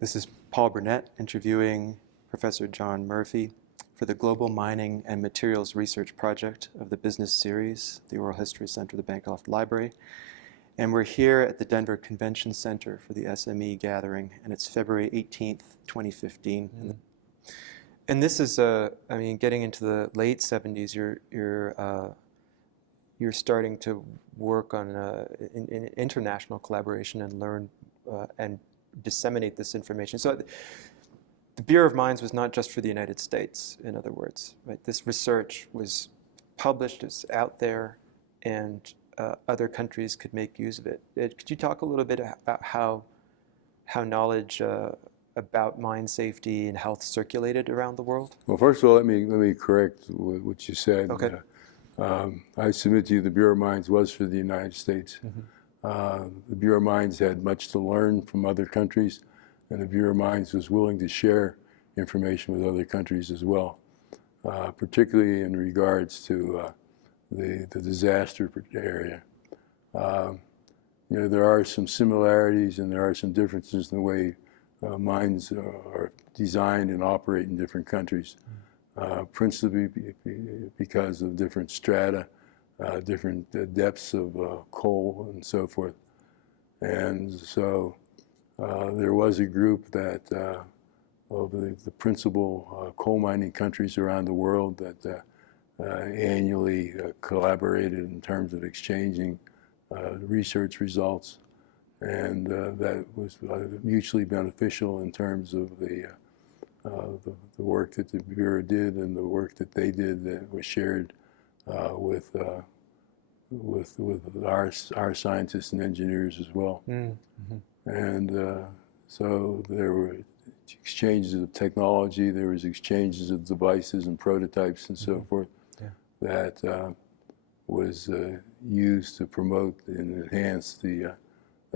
This is Paul Burnett interviewing Professor John Murphy for the Global Mining and Materials Research Project of the Business Series, the Oral History Center, the Bancroft Library. And we're here at the Denver Convention Center for the SME gathering, and it's February 18th, 2015. Mm-hmm. And this is, getting into the late 70s, you're starting to work on in international collaboration and learn and disseminate this information. So the Bureau of Mines was not just for the United States, in other words, right? This research was published, it's out there, and other countries could make use of it. Could you talk a little bit about how knowledge about mine safety and health circulated around the world? Well, first of all, let me correct what you said. Okay. I submit to you the Bureau of Mines was for the United States. Mm-hmm. The Bureau of Mines had much to learn from other countries, and the Bureau of Mines was willing to share information with other countries as well, particularly in regards to the disaster area. There are some similarities and there are some differences in the way mines are designed and operate in different countries, principally because of different strata, different depths of coal and so forth. And so there was a group that of the principal coal mining countries around the world that annually collaborated in terms of exchanging research results, and that was mutually beneficial in terms of the work that the Bureau did and the work that they did that was shared with our scientists and engineers as well. Mm-hmm. And so there were exchanges of technology, there was exchanges of devices and prototypes and so forth that was used to promote and enhance the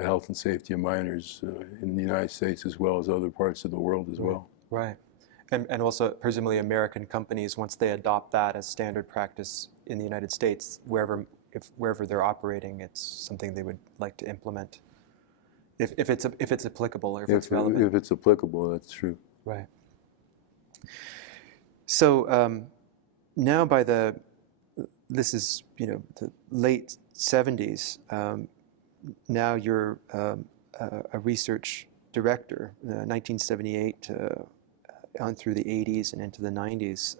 health and safety of miners in the United States as well as other parts of the world as well. Right. And also presumably American companies, once they adopt that as standard practice in the United States, wherever they're operating, it's something they would like to implement. If it's applicable or if it's relevant. If it's applicable, that's true. Right. So now this is the late 70s. Now you're a research director, 1978 on through the 80s and into the 90s.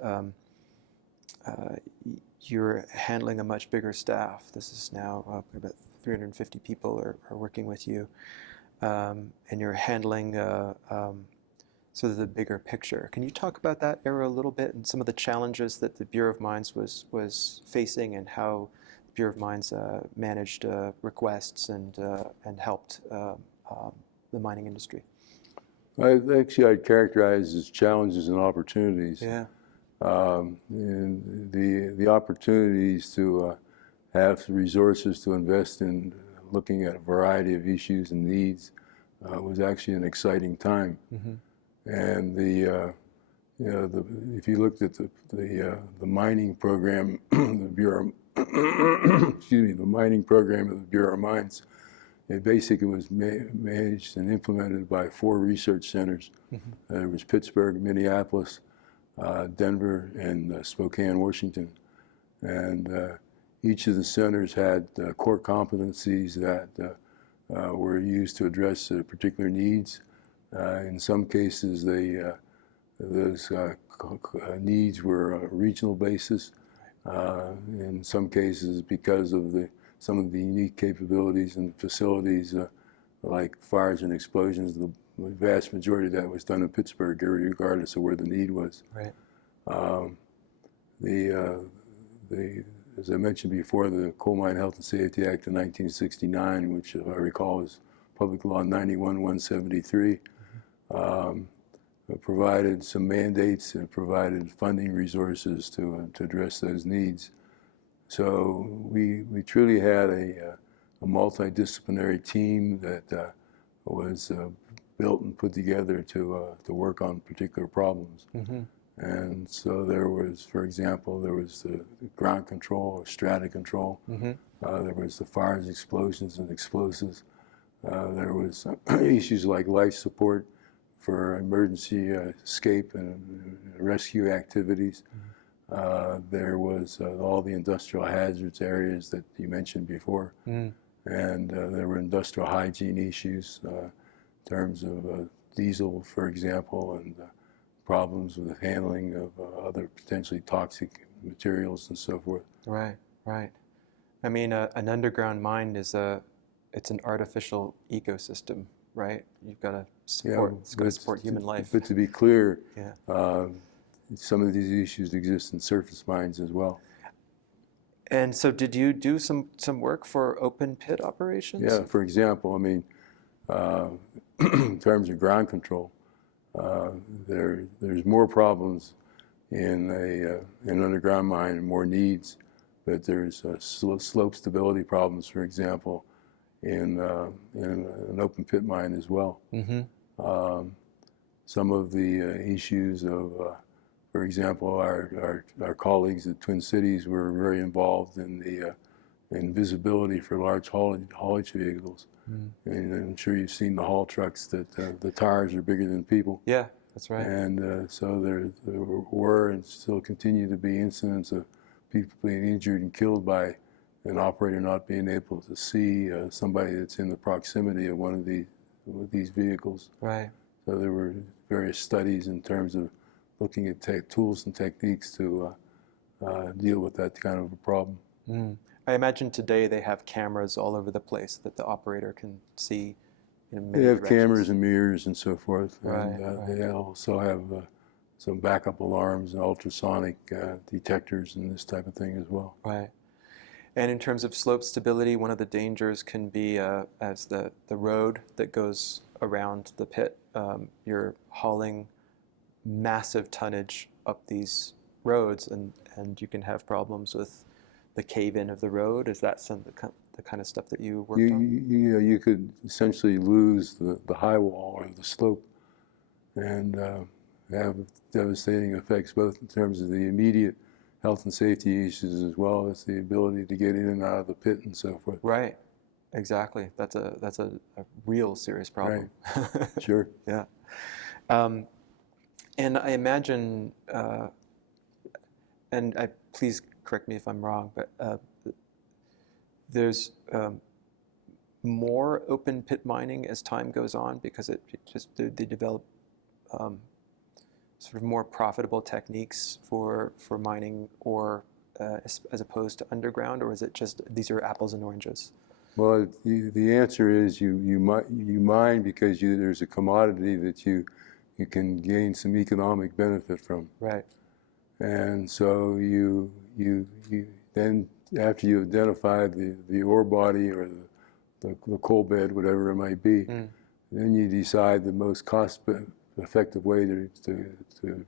You're handling a much bigger staff. This is now about 350 people are working with you, and you're handling sort of the bigger picture. Can you talk about that era a little bit and some of the challenges that the Bureau of Mines was facing and how the Bureau of Mines managed requests and helped the mining industry? I'd characterize as challenges and opportunities. Yeah. And the opportunities to have resources to invest in looking at a variety of issues and needs was actually an exciting time. Mm-hmm. And if you looked at the mining program, the Bureau, the mining program of the Bureau of Mines, it basically was managed and implemented by 4 research centers. Mm-hmm. It was Pittsburgh, Minneapolis, Denver, and Spokane, Washington. And each of the centers had core competencies that were used to address particular needs. In some cases, those needs were on a regional basis. In some cases, because of some of the unique capabilities and facilities, like fires and explosions, the vast majority of that was done in Pittsburgh, regardless of where the need was. Right. As I mentioned before, the Coal Mine Health and Safety Act of 1969, which, if I recall, is Public Law 91-173, provided some mandates and provided funding resources to address those needs. So we truly had a multidisciplinary team that was built and put together to work on particular problems. Mm-hmm. And so there was, for example, there was the ground control or strata control. Mm-hmm. There was the fires, explosions, and explosives. There was issues like life support, for emergency escape and rescue activities. There was all the industrial hazards areas that you mentioned before, and there were industrial hygiene issues in terms of diesel, for example, and problems with handling of other potentially toxic materials and so forth. Right, right. I mean, an underground mine it's an artificial ecosystem, right? You've got to support, it's got to support human life. But to be clear, yeah. Some of these issues exist in surface mines as well. And so did you do some work for open pit operations? Yeah, for example, I mean, in terms of ground control, there's more problems in an underground mine and more needs, but there's slope stability problems, for example, in an open pit mine as well. Mm-hmm. Some of the issues of, for example, our colleagues at Twin Cities were very involved in visibility for large haulage vehicles. Mm. And I'm sure you've seen the haul trucks that the tires are bigger than people. Yeah, that's right. And so there were and still continue to be incidents of people being injured and killed by an operator not being able to see somebody that's in the proximity of one of these vehicles. Right. So there were various studies in terms of looking at tools and techniques to deal with that kind of a problem. Mm. I imagine today they have cameras all over the place that the operator can see in many They have directions. cameras and mirrors and so forth. Right, and right. They also have some backup alarms and ultrasonic detectors and this type of thing as well. Right. And in terms of slope stability, one of the dangers can be as the road that goes around the pit. You're hauling massive tonnage up these roads, and you can have problems with the cave-in of the road. Is that the kind of stuff that you worked on? You could essentially lose the high wall or the slope and have devastating effects both in terms of the immediate health and safety issues as well as the ability to get in and out of the pit and so forth. Right. Exactly. That's a real serious problem. Right. Sure. Yeah. And I imagine, and please correct me if I'm wrong, but there's more open pit mining as time goes on because they develop sort of more profitable techniques for mining ore as opposed to underground, or is it just these are apples and oranges? Well, the answer is you mine because there's a commodity that you can gain some economic benefit from. Right. And so you then, after you identify the ore body or the coal bed, whatever it might be, then you decide the most cost-effective way to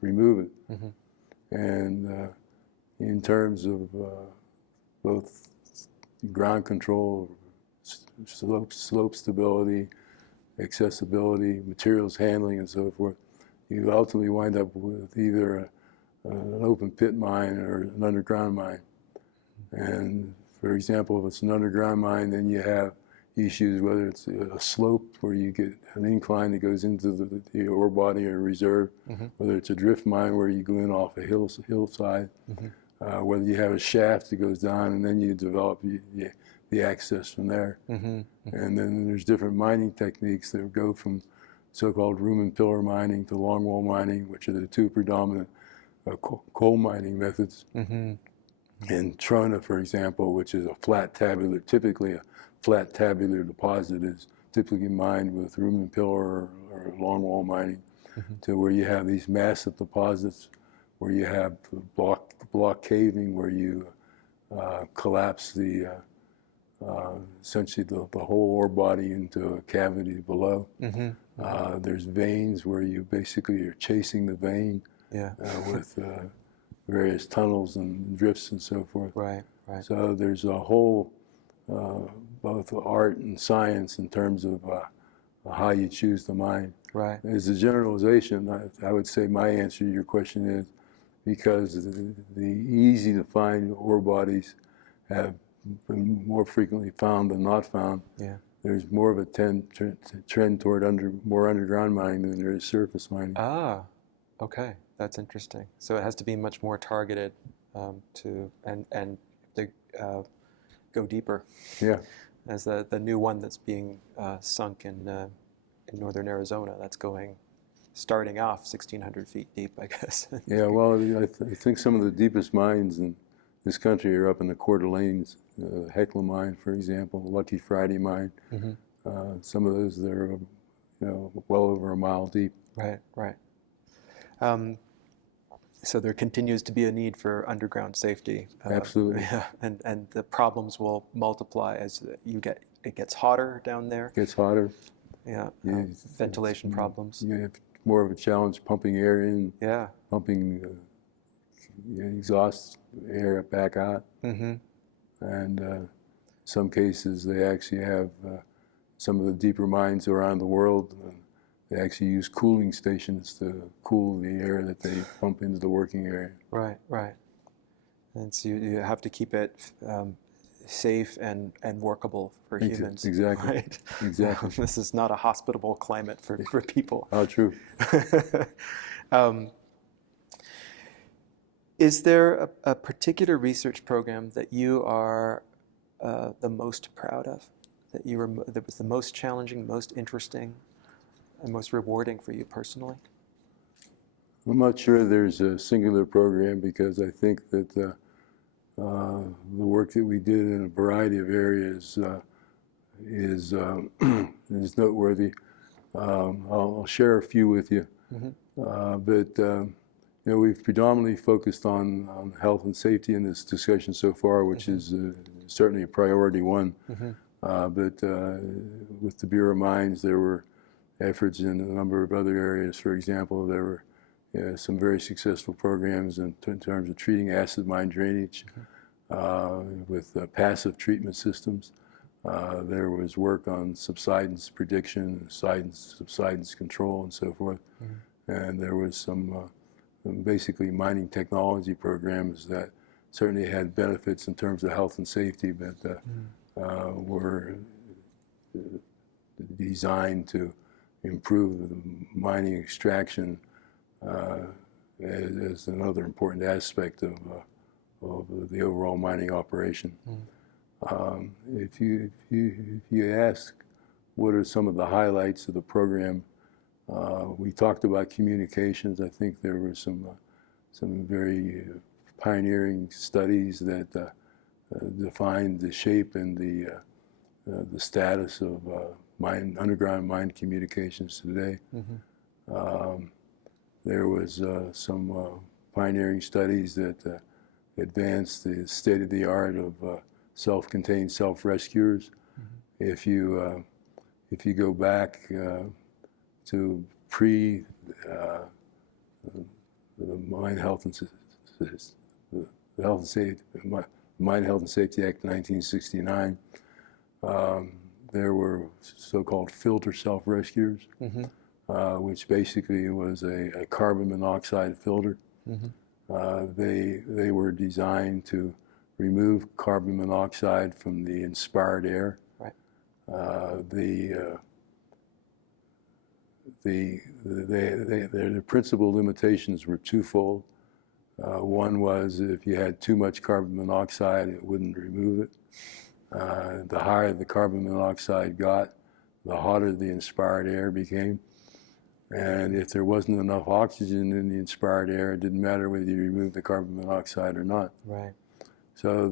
remove it. Mm-hmm. And in terms of both ground control, slope stability, accessibility, materials handling, and so forth, you ultimately wind up with either an open pit mine or an underground mine. And for example, if it's an underground mine, then you have issues whether it's a slope where you get an incline that goes into the ore body or reserve, mm-hmm. whether it's a drift mine where you go in off a hillside, mm-hmm. Whether you have a shaft that goes down and then you develop the access from there. Mm-hmm. Mm-hmm. And then there's different mining techniques that go from so-called room and pillar mining to longwall mining, which are the two predominant coal mining methods. Mm-hmm. And trona, for example, which is typically a flat tabular deposit, is typically mined with room and pillar or longwall mining, mm-hmm. to where you have these massive deposits where you have block caving, where you collapse essentially the whole ore body into a cavity below. Mm-hmm. There's veins where you basically are chasing the vein, yeah. With various tunnels and drifts and so forth. Right, right. So there's a whole both art and science in terms of how you choose to mine. Right. As a generalization, I would say my answer to your question is because the easy to find ore bodies have been more frequently found than not found. Yeah. there's more of a trend toward more underground mining than there is surface mining. Ah, okay, that's interesting. So it has to be much more targeted and they go deeper. Yeah. As the new one that's being sunk in northern Arizona, that's starting off 1,600 feet deep, I guess. Yeah, well, I think some of the deepest mines in this country are up in the Coeur d'Alenes, Hecla mine, for example, Lucky Friday mine. Mm-hmm. Some of those, they're well over a mile deep. Right, right. So there continues to be a need for underground safety. Absolutely. Yeah, and the problems will multiply as it gets hotter down there. It gets hotter. Yeah, ventilation problems. You have more of a challenge pumping air in, Yeah. pumping exhaust air back out. Mm-hmm. And in some cases, they actually have some of the deeper mines around the world. They actually use cooling stations to cool the air that they pump into the working area. Right, right. And so you have to keep it safe and workable for humans. Exactly. Right? Exactly. This is not a hospitable climate for people. Oh, true. Is there a particular research program that you are the most proud of, that was the most challenging, most interesting, and most rewarding for you personally? I'm not sure there's a singular program because I think that the work that we did in a variety of areas is noteworthy. I'll share a few with you, but we've predominantly focused on health and safety in this discussion so far, which is certainly a priority one. But with the Bureau of Mines, there were efforts in a number of other areas. For example, there were some very successful programs in terms of treating acid mine drainage with passive treatment systems. There was work on subsidence prediction, subsidence control, and so forth. And there was some basically mining technology programs that certainly had benefits in terms of health and safety, but were designed to improve the mining extraction as another important aspect of the overall mining operation. If you ask what are some of the highlights of the program, we talked about communications. I think there were some very pioneering studies that defined the shape and the status of underground mine communications today. There was some pioneering studies that advanced the state-of-the-art of self-contained self-rescuers. If you go back to pre the Mine Health and Mine Health and Safety Act of 1969, there were so-called filter self-rescuers, which basically was a carbon monoxide filter. They were designed to remove carbon monoxide from the inspired air. Right. The principal limitations were twofold. One was if you had too much carbon monoxide, it wouldn't remove it. The higher the carbon monoxide got, the hotter the inspired air became. And if there wasn't enough oxygen in the inspired air, it didn't matter whether you removed the carbon monoxide or not. Right. So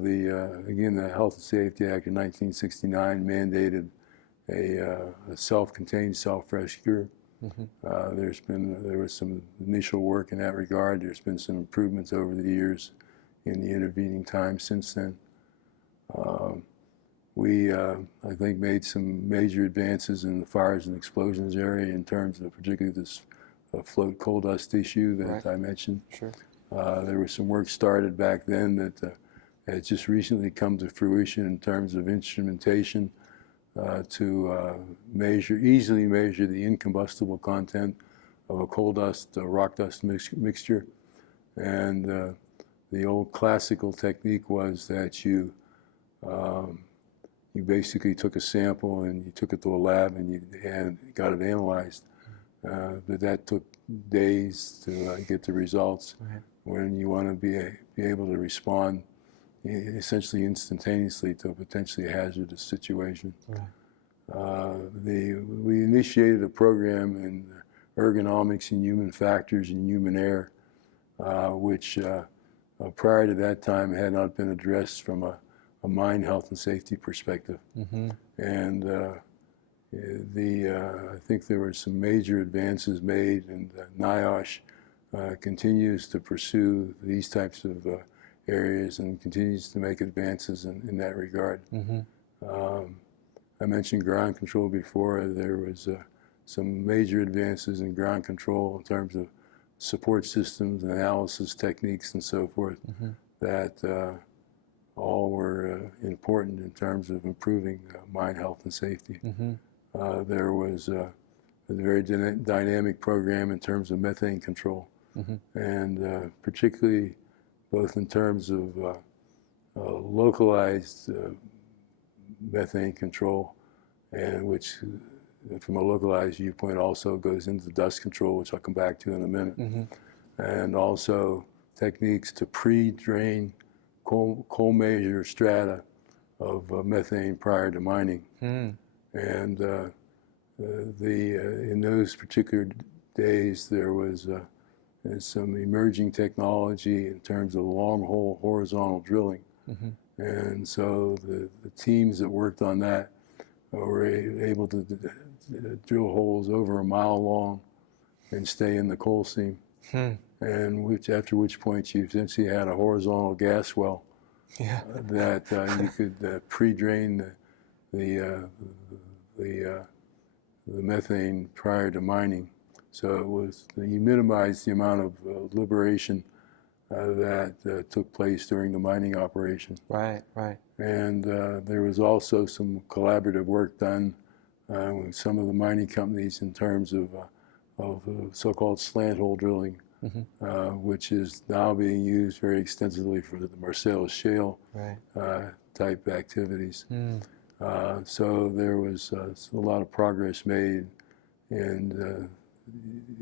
again, the Health and Safety Act of 1969 mandated a self-contained self-rescuer. There was some initial work in that regard. There's been some improvements over the years in the intervening time since then. We, I think, made some major advances in the fires and explosions area in terms of particularly this float coal dust issue that I mentioned. Sure. There was some work started back then that has just recently come to fruition in terms of instrumentation to easily measure the incombustible content of a coal dust, rock dust mixture. And the old classical technique was that you you basically took a sample and you took it to a lab and you got it analyzed. But that took days to get the results. Right. When you want to be able to respond essentially instantaneously to a potentially hazardous situation. Right. We initiated a program in ergonomics and human factors in human air, which prior to that time had not been addressed from a mine health and safety perspective. Mm-hmm. And I think there were some major advances made, and NIOSH continues to pursue these types of areas and continues to make advances in that regard. Mm-hmm. I mentioned ground control before. There was some major advances in ground control in terms of support systems, analysis techniques, and so forth, Mm-hmm. that all were important in terms of improving mine health and safety. Mm-hmm. There was a very dynamic program in terms of methane control, Mm-hmm. and particularly both in terms of localized methane control, and which from a localized viewpoint also goes into dust control, which I'll come back to in a minute, Mm-hmm. and also techniques to pre-drain coal measure strata of methane prior to mining. Mm. And in those particular days, there was some emerging technology in terms of long hole horizontal drilling. Mm-hmm. And so the teams that worked on that were able to drill holes over a mile long and stay in the coal seam. Hmm. And after which point you essentially had a horizontal gas well. Yeah. That you could pre-drain the methane prior to mining. So you minimized the amount of liberation that took place during the mining operation. Right, right. And there was also some collaborative work done with some of the mining companies in terms of so-called slant hole drilling, Mm-hmm. Which is now being used very extensively for the Marcellus Shale Right. type activities. Mm. So there was a lot of progress made, and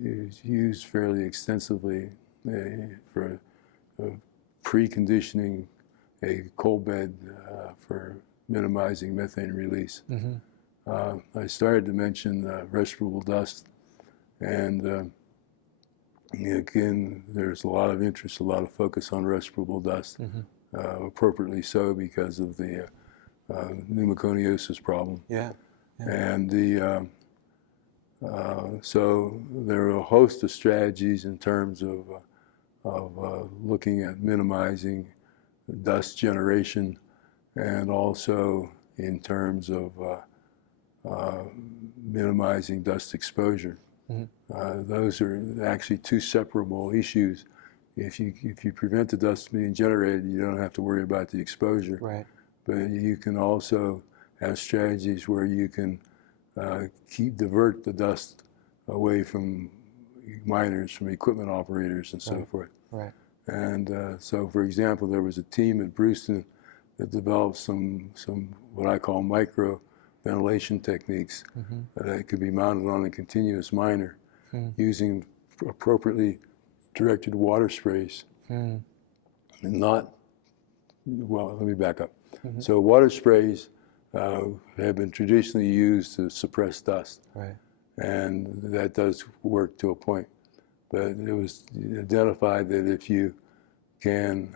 it was used fairly extensively for preconditioning a coal bed for minimizing methane release. Mm-hmm. I started to mention respirable dust, and again, there's a lot of interest, a lot of focus on respirable dust, Mm-hmm. appropriately so because of the pneumoconiosis problem. Yeah. Yeah. And so there are a host of strategies in terms of looking at minimizing dust generation, and also in terms of minimizing dust exposure. Mm-hmm. Those are actually two separable issues. If you prevent the dust being generated, you don't have to worry about the exposure. Right. But you can also have strategies where you can divert the dust away from miners, from equipment operators, and so Right. forth. Right. And so, for example, there was a team at Brewston that developed some what I call micro ventilation techniques Mm-hmm. that could be mounted on a continuous miner Mm. using appropriately directed water sprays. Mm. And not, well, let me back up. Mm-hmm. So water sprays have been traditionally used to suppress dust, Right. and that does work to a point. But it was identified that if you can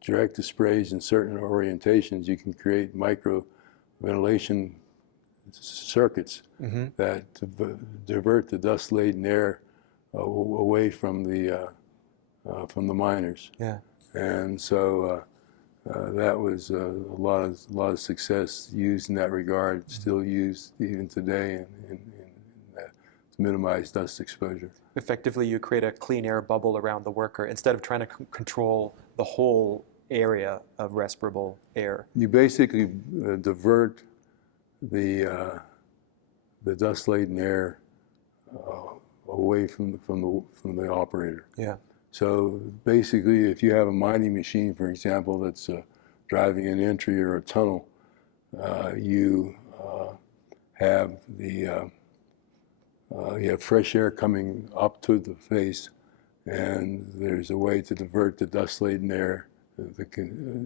direct the sprays in certain orientations, you can create micro ventilation circuits Mm-hmm. that divert the dust-laden air away from the miners. Yeah. And so that was a lot of success used in that regard, still used even today to minimize dust exposure. Effectively, you create a clean air bubble around the worker instead of trying to control the whole area of respirable air. You basically divert the dust-laden air away from the operator. Yeah. So basically, if you have a mining machine, for example, that's driving an entry or a tunnel, you have you have fresh air coming up to the face, and there's a way to divert the dust-laden air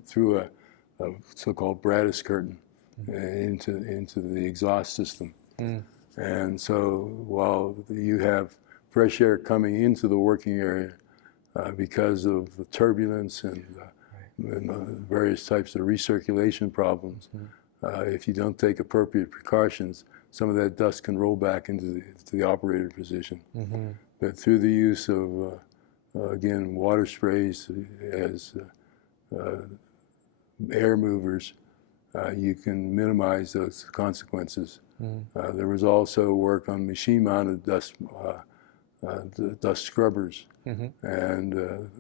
through a so-called Brattis curtain into the exhaust system. And so while you have fresh air coming into the working area because of the turbulence and various types of recirculation problems, if you don't take appropriate precautions, some of that dust can roll back into the operator position. But through the use of, again, water sprays as air movers, you can minimize those consequences. There was also work on machine-mounted dust scrubbers, and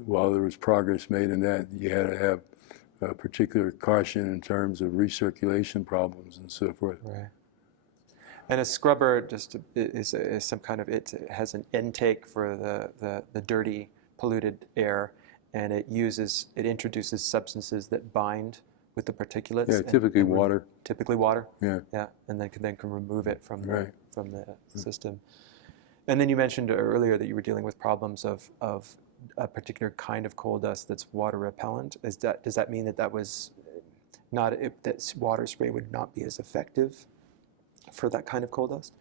while there was progress made in that, you had to have particular caution in terms of recirculation problems and so forth. Right. And a scrubber just is some kind of, it has an intake for the dirty, polluted air, and it introduces substances that bind with the particulates. Yeah, typically water. Typically water. Yeah. Yeah, and then can remove it from right. from the system. And then you mentioned earlier that you were dealing with problems of a particular kind of coal dust that's water repellent. Does that mean that was not that water spray would not be as effective for that kind of coal dust?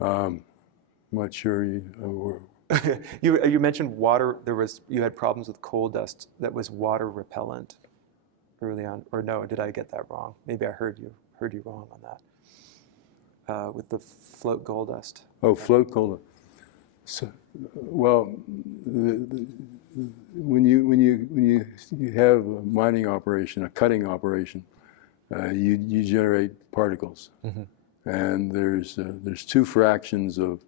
I'm not sure you. You mentioned water. You had problems with coal dust that was water repellent early on, or no? Did I get that wrong? Maybe I heard you wrong on that. With the float coal dust. Oh, float coal dust. So, well, when you have a mining operation, a cutting operation, you generate particles, and there's two fractions of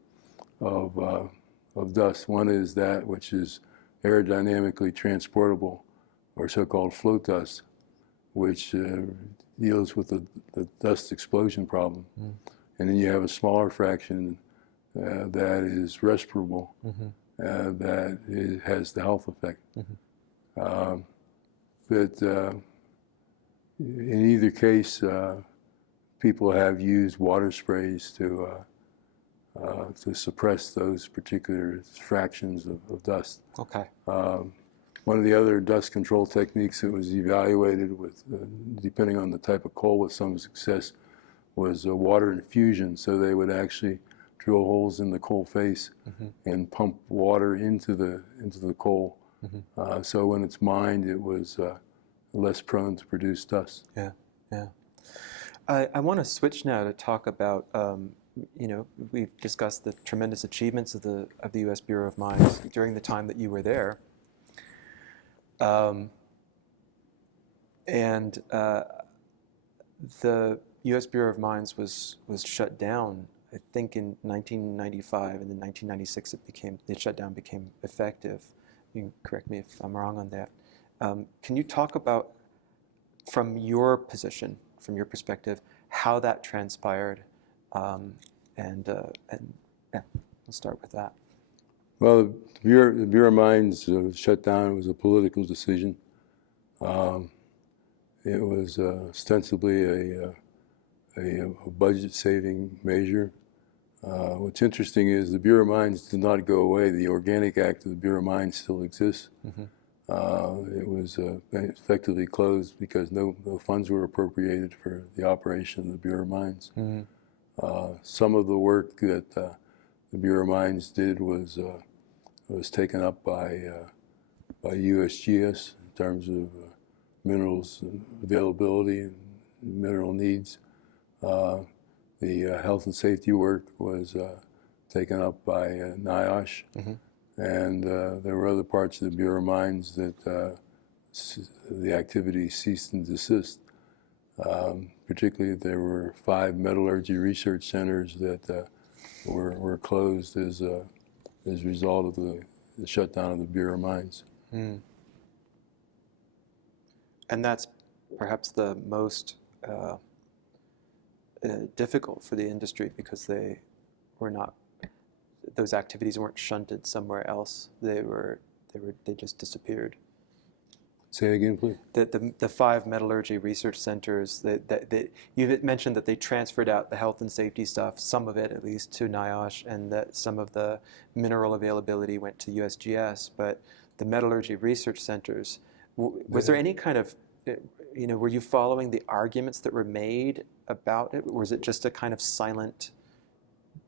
dust. One is that which is aerodynamically transportable, or so-called float dust, which deals with the dust explosion problem. And then you have a smaller fraction that is respirable, that has the health effect. But in either case, people have used water sprays to suppress those particular fractions of dust. Okay. One of the other dust control techniques that was evaluated with, depending on the type of coal with some success, was water infusion. So they would actually drill holes in the coal face and pump water into the coal. So when it's mined, it was less prone to produce dust. Yeah, yeah. I want to switch now to talk about, we've discussed the tremendous achievements of the U.S. Bureau of Mines during the time that you were there. And the U.S. Bureau of Mines was shut down, I think, in 1995, and in 1996 the shutdown became effective. You can correct me if I'm wrong on that. Can you talk about, from your position, from your perspective, how that transpired? And yeah, we'll start with that. Well, the Bureau of Mines shutdown was a political decision. It was ostensibly a budget-saving measure. What's interesting is the Bureau of Mines did not go away. The Organic Act of the Bureau of Mines still exists. It was effectively closed because no funds were appropriated for the operation of the Bureau of Mines. Some of the work that the Bureau of Mines did was taken up by USGS in terms of minerals availability and mineral needs. The health and safety work was taken up by NIOSH, and there were other parts of the Bureau of Mines that the activity ceased and desist. Particularly, there were 5 metallurgy research centers that were closed as a result of the shutdown of the Bureau of Mines. And that's perhaps the most difficult for the industry, because they were not, those activities weren't shunted somewhere else. They just disappeared. Say again, please. The 5 metallurgy research centers that you mentioned that they transferred out the health and safety stuff, some of it at least, to NIOSH, and that some of the mineral availability went to USGS. But the metallurgy research centers, was there any kind of, were you following the arguments that were made about it, or was it just a kind of silent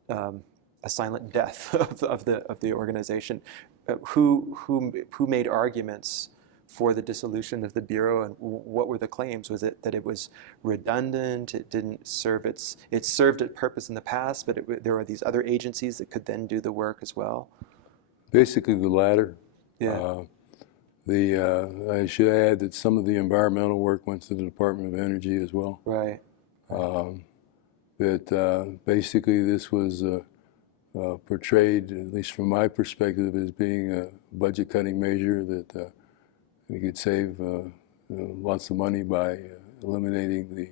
death of the organization? Who made arguments for the dissolution of the Bureau, and what were the claims? Was it that it was redundant, it didn't serve it served its purpose in the past, but there were these other agencies that could then do the work as well? Basically the latter. Yeah. I should add that some of the environmental work went to the Department of Energy as well. Right. Basically this was portrayed, at least from my perspective, as being a budget-cutting measure that we could save lots of money by eliminating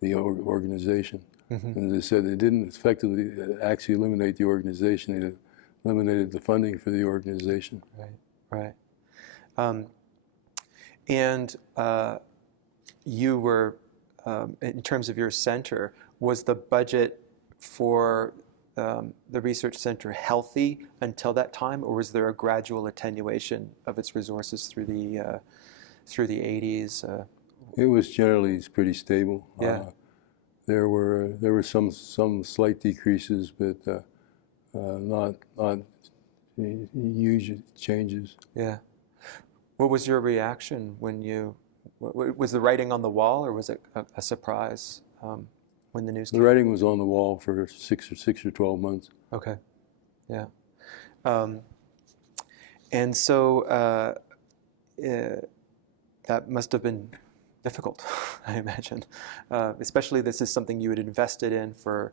the organization. Mm-hmm. And as I said, it didn't effectively actually eliminate the organization. It eliminated the funding for the organization. Right. And you were, in terms of your center, was the budget for the research center healthy until that time, or was there a gradual attenuation of its resources through the 80s? It was generally pretty stable. Yeah. There were some slight decreases, but not huge changes. Yeah. What was your reaction when was the writing on the wall, or was it a surprise when the news came? The writing was on the wall for 6 or 12 months. Okay. Yeah. And so that must have been difficult, I imagine. Especially this is something you had invested in for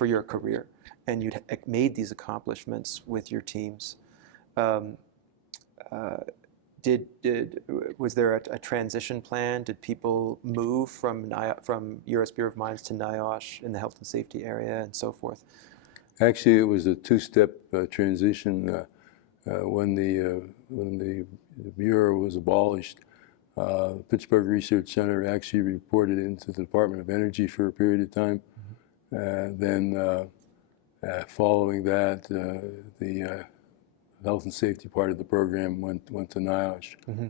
your career, and you'd made these accomplishments with your teams. Was there a transition plan? Did people move from U.S. Bureau of Mines to NIOSH in the health and safety area and so forth? Actually, it was a two-step transition. When the Bureau was abolished, the Pittsburgh Research Center actually reported into the Department of Energy for a period of time. Mm-hmm. Then following that, the health and safety part of the program went to NIOSH. Mm-hmm.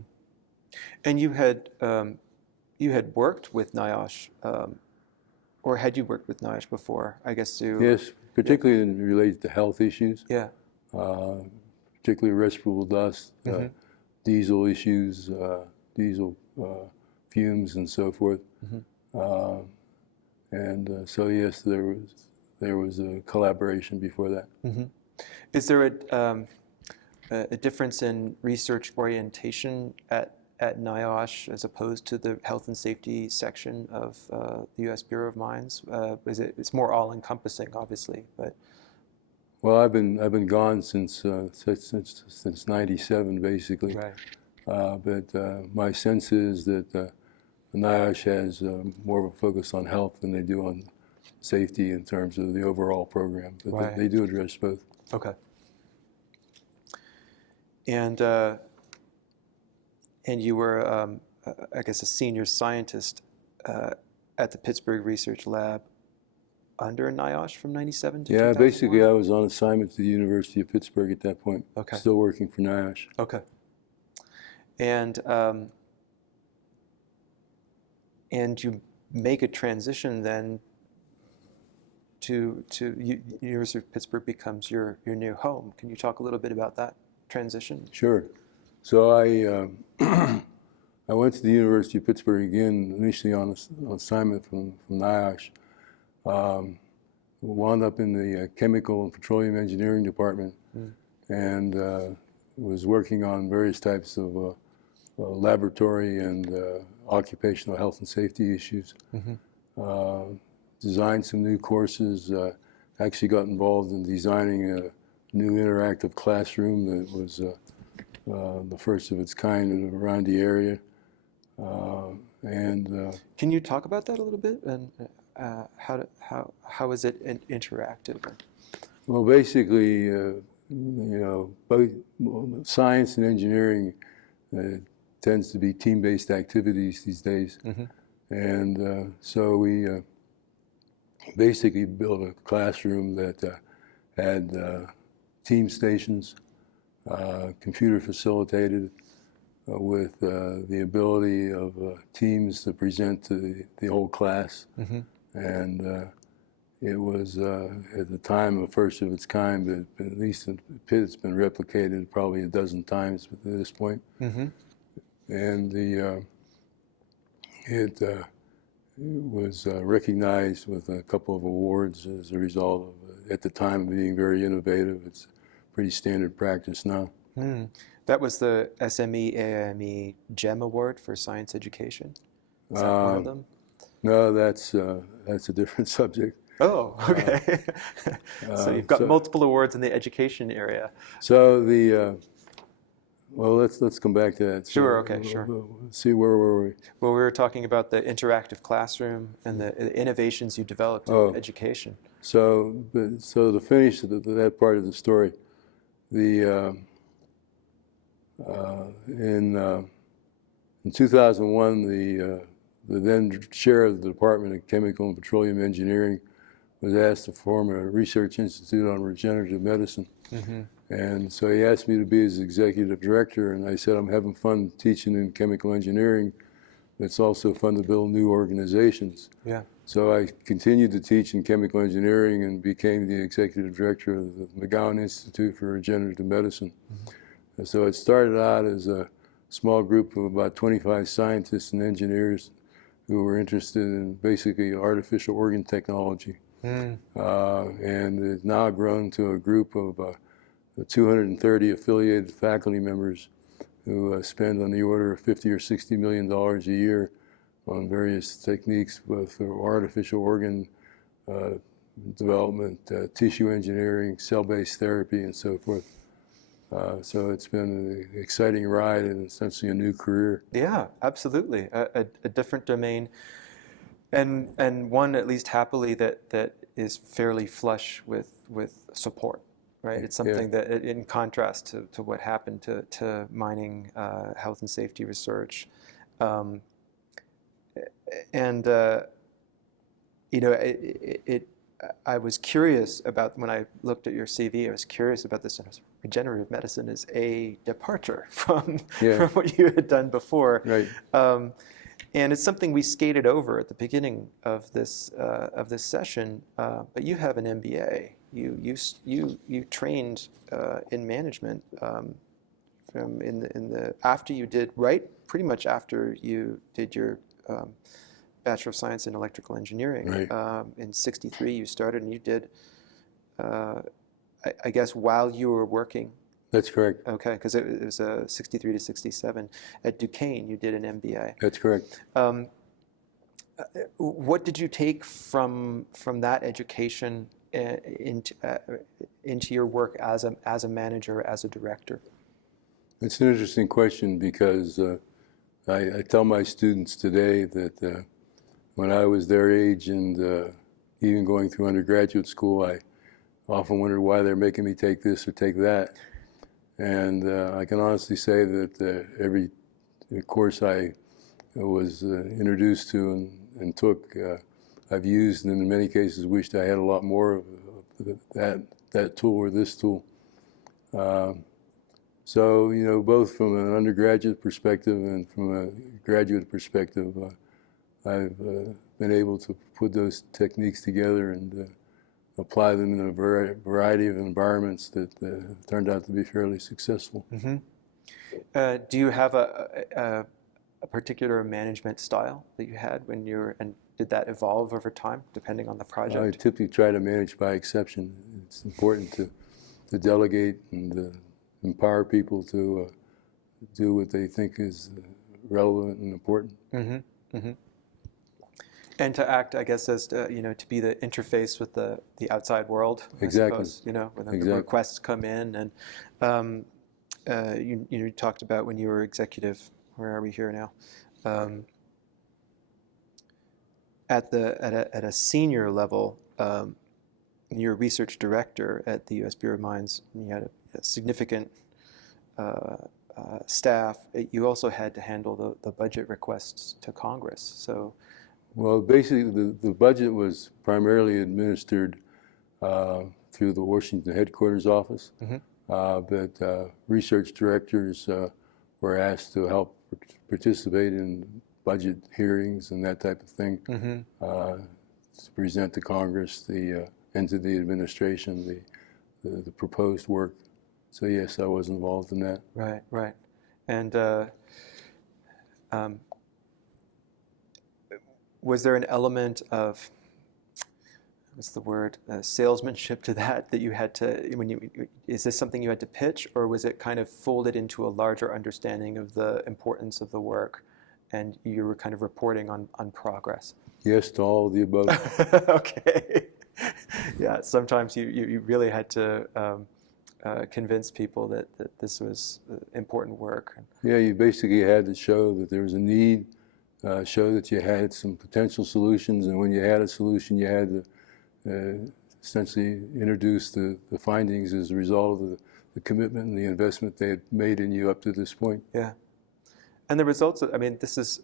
And you had worked with NIOSH, or had you worked with NIOSH before? I guess you. Yes, particularly related to health issues. Yeah. Particularly respirable dust, mm-hmm. diesel issues, diesel fumes, and so forth. Mm-hmm. So yes, there was a collaboration before that. Mm-hmm. Is there a difference in research orientation at NIOSH as opposed to the health and safety section of the U.S. Bureau of Mines? It's more all-encompassing, obviously, but. Well, I've been gone since '97, basically. Right. But my sense is that NIOSH has more of a focus on health than they do on safety in terms of the overall program. But right. they do address both. Okay. And you were, I guess, a senior scientist at the Pittsburgh Research Lab under NIOSH from '97 to 2001? Basically I was on assignment to the University of Pittsburgh at that point. Okay. Still working for NIOSH. Okay. And you make a transition then to University of Pittsburgh becomes your new home. Can you talk a little bit about that transition? Sure. So I I went to the University of Pittsburgh again, initially on assignment from NIOSH. Wound up in the Chemical and Petroleum Engineering department, and was working on various types of laboratory and occupational health and safety issues. Mm-hmm. Designed some new courses, actually got involved in designing a new interactive classroom that was the first of its kind around the area. Can you talk about that a little bit? And how is it interactive? Well, basically, both science and engineering tends to be team-based activities these days. And so we basically built a classroom that had team stations, computer facilitated, with the ability of teams to present to the whole class. And it was, at the time, a first of its kind, but at least in Pitt, it's been replicated probably a dozen times at this point. And it was recognized with a couple of awards as a result of, at the time, being very innovative. It's pretty standard practice now. That was the SME AIME GEM Award for Science Education. Is that one of them? No, that's a different subject. Oh, okay. So you've got multiple awards in the education area. So well, let's come back to that. Sure. Okay. Sure. See, where were we? Well, we were talking about the interactive classroom and the innovations you developed in education. So to finish that part of the story, in 2001, the then chair of the Department of Chemical and Petroleum Engineering was asked to form a research institute on regenerative medicine. And so he asked me to be his executive director, and I said, I'm having fun teaching in chemical engineering. It's also fun to build new organizations. Yeah. So I continued to teach in chemical engineering and became the executive director of the McGowan Institute for Regenerative Medicine. And so it started out as a small group of about 25 scientists and engineers who were interested in basically artificial organ technology. And it's now grown to a group of 230 affiliated faculty members who spend on the order of $50 or $60 million a year on various techniques, both for artificial organ development, tissue engineering, cell-based therapy, and so forth. So it's been an exciting ride and essentially a new career. Yeah, absolutely. A different domain, and one, at least happily, that is fairly flush with support. Right, it's something that, in contrast to what happened to mining, health and safety research, and you know, I was curious about, when I looked at your CV, I was curious about this. Regenerative medicine is a departure from what you had done before, right? And it's something we skated over at the beginning of this session. But you have an MBA. You trained in management after you did, pretty much after you did your Bachelor of Science in Electrical Engineering. Right. In '63 you started, and you did, I guess, while you were working. That's correct. Okay, because it was 63 to 67. At Duquesne, you did an MBA. That's correct. What did you take from that education into your work as a manager, as a director? It's an interesting question, because I tell my students today that when I was their age and even going through undergraduate school, I often wondered why they're making me take this or take that. And I can honestly say that every course I was introduced to and took, I've used, and in many cases wished I had a lot more of that tool or this tool. So, you know, both from an undergraduate perspective and from a graduate perspective, I've been able to put those techniques together and apply them in a variety of environments that turned out to be fairly successful. Do you have a particular management style that you had when you were, and did that evolve over time depending on the project? I typically try to manage by exception. It's important to delegate and empower people to do what they think is relevant and important. And to act, I guess, as to be the interface with the outside world. Exactly. I suppose, when the requests come in, and you talked about when you were executive. Where are we here now? At a senior level, you're a research director at the U.S. Bureau of Mines, and you had a significant staff, you also had to handle the budget requests to Congress. So, well, basically, the budget was primarily administered through the Washington headquarters office, but research directors were asked to help participate in budget hearings and that type of thing, to present to Congress and to the administration the proposed work. So yes, I was involved in that. Right, right. And was there an element of, what's the word, salesmanship to that you had to, is this something you had to pitch, or was it kind of folded into a larger understanding of the importance of the work and you were kind of reporting on progress? Yes to all of the above. Okay. Yeah, sometimes you really had to convince people that this was important work. Yeah, you basically had to show that there was a need, show that you had some potential solutions, and when you had a solution, you had to essentially introduce the findings as a result of the commitment and the investment they had made in you up to this point. Yeah. And the results, I mean, this is,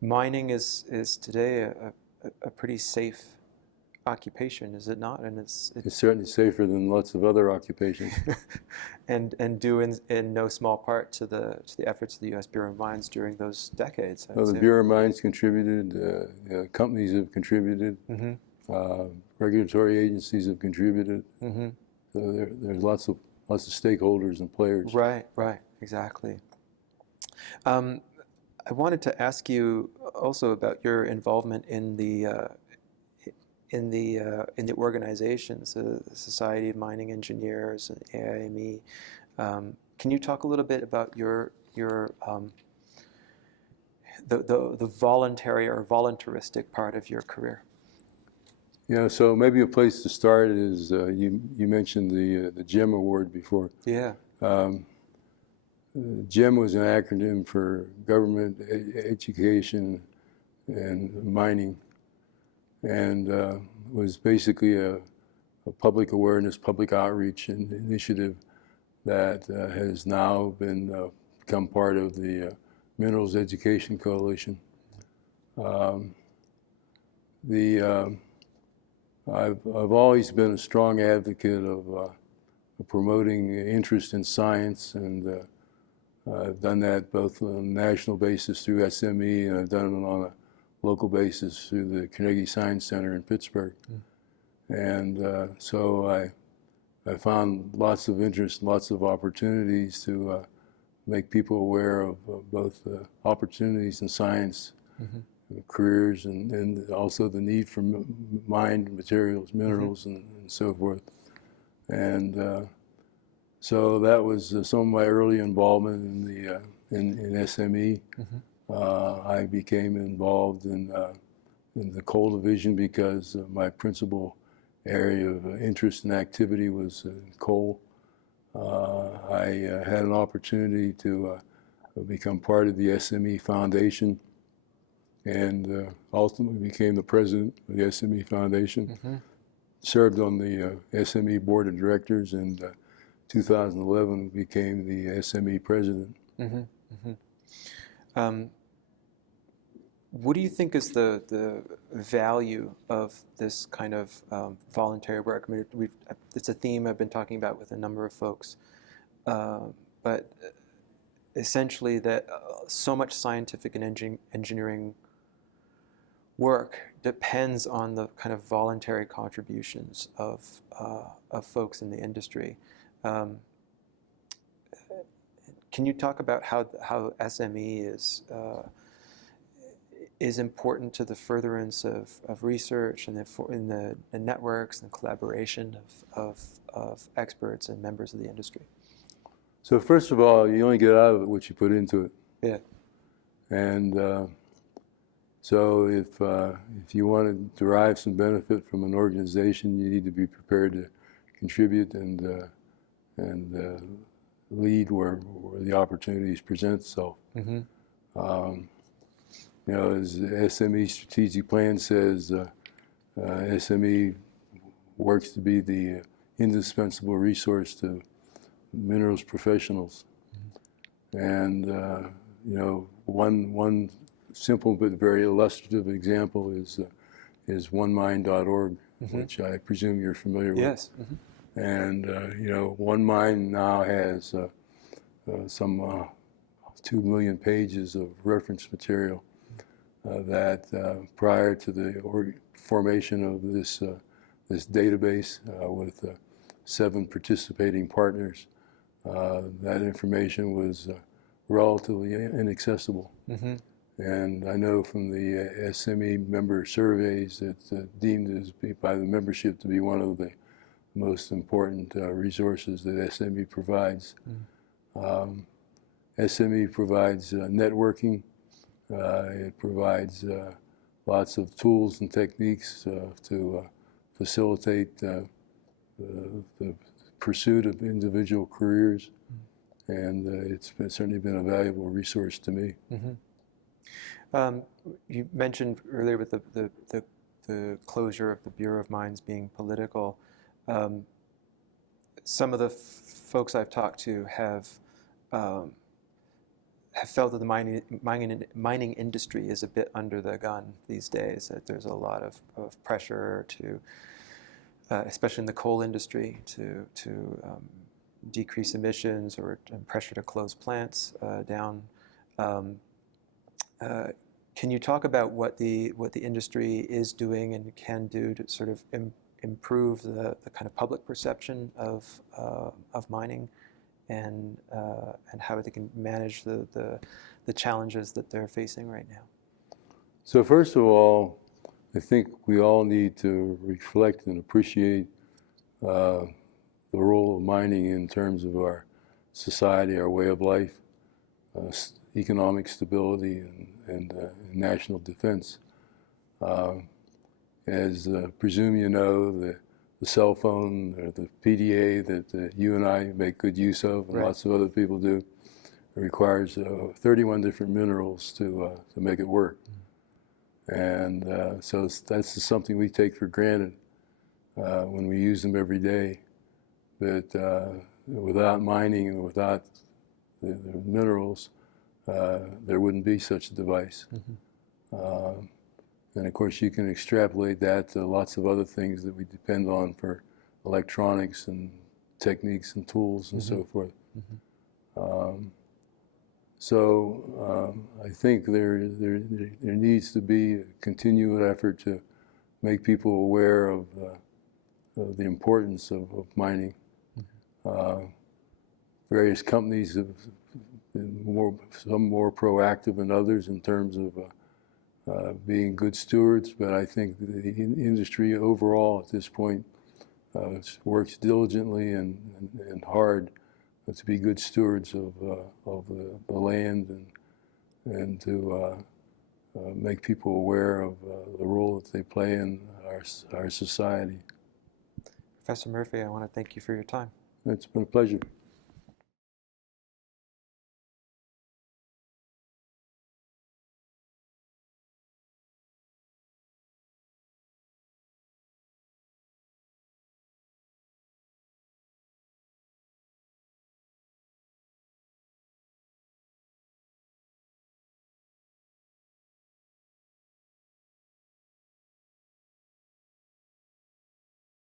mining is today a pretty safe occupation, is it not? And it's certainly safer than lots of other occupations. and due in no small part to the efforts of the U.S. Bureau of Mines during those decades. Well, the Bureau of Mines contributed, companies have contributed, regulatory agencies have contributed. So there's lots of stakeholders and players. Right, right, exactly. I wanted to ask you also about your involvement in the organizations, the Society of Mining Engineers and AIME. Can you talk a little bit about the voluntary or voluntaristic part of your career? Yeah, so maybe a place to start is you mentioned the GEM award before. Yeah. GEM was an acronym for Government, Education, and Mining, and was basically a public awareness, public outreach initiative that has now become part of the Minerals Education Coalition. I've always been a strong advocate of promoting interest in science, and I've done that both on a national basis through SME, and I've done it on a local basis through the Carnegie Science Center in Pittsburgh. And so I found lots of interest, lots of opportunities to make people aware of both opportunities in science, careers, and also the need for mined materials, minerals, and so forth. And so that was some of my early involvement in SME. I became involved in the coal division because my principal area of interest and activity was coal. I had an opportunity to become part of the SME Foundation, and ultimately became the president of the SME Foundation. Served on the SME Board of Directors, and 2011 became the SME president. What do you think is the value of this kind of voluntary work? I mean, it's a theme I've been talking about with a number of folks, but essentially that so much scientific and engineering work depends on the kind of voluntary contributions of folks in the industry. Can you talk about how SME is important to the furtherance of research and in the networks and collaboration of experts and members of the industry? So first of all, you only get out of it what you put into it. Yeah. And so if you want to derive some benefit from an organization, you need to be prepared to contribute and lead where the opportunities present itself. You know, as the SME strategic plan says, SME works to be the indispensable resource to minerals professionals. And you know, one simple but very illustrative example is onemind.org, which I presume you're familiar with. Yes. And you know, One Mind now has some 2 million pages of reference material that prior to the formation of this database with 7 participating partners, that information was relatively inaccessible. And I know from the SME member surveys that deemed as by the membership to be one of the most important resources that SME provides. SME provides networking. It provides lots of tools and techniques to facilitate the pursuit of individual careers, and it's certainly been a valuable resource to me. You mentioned earlier with the closure of the Bureau of Mines being political. Some of the folks I've talked to have felt that the mining industry is a bit under the gun these days. That there's a lot of pressure to, especially in the coal industry, to decrease emissions or pressure to close plants down. Can you talk about what the industry is doing and can do to sort of improve the kind of public perception of mining, and how they can manage the challenges that they're facing right now? So first of all, I think we all need to reflect and appreciate the role of mining in terms of our society, our way of life, economic stability, and national defense. As presume you know, the cell phone or the PDA that you and I make good use of, and lots of other people do, it requires 31 different minerals to make it work. And so that's something we take for granted when we use them every day. But without mining and without the minerals, there wouldn't be such a device. And of course, you can extrapolate that to lots of other things that we depend on for electronics and techniques and tools and so forth. I think there needs to be a continual effort to make people aware of the importance of mining. Various companies have been some more proactive than others in terms of being good stewards, but I think the industry overall at this point works diligently and hard to be good stewards of the land and to make people aware of the role that they play in our society. Professor Murphy, I want to thank you for your time. It's been a pleasure.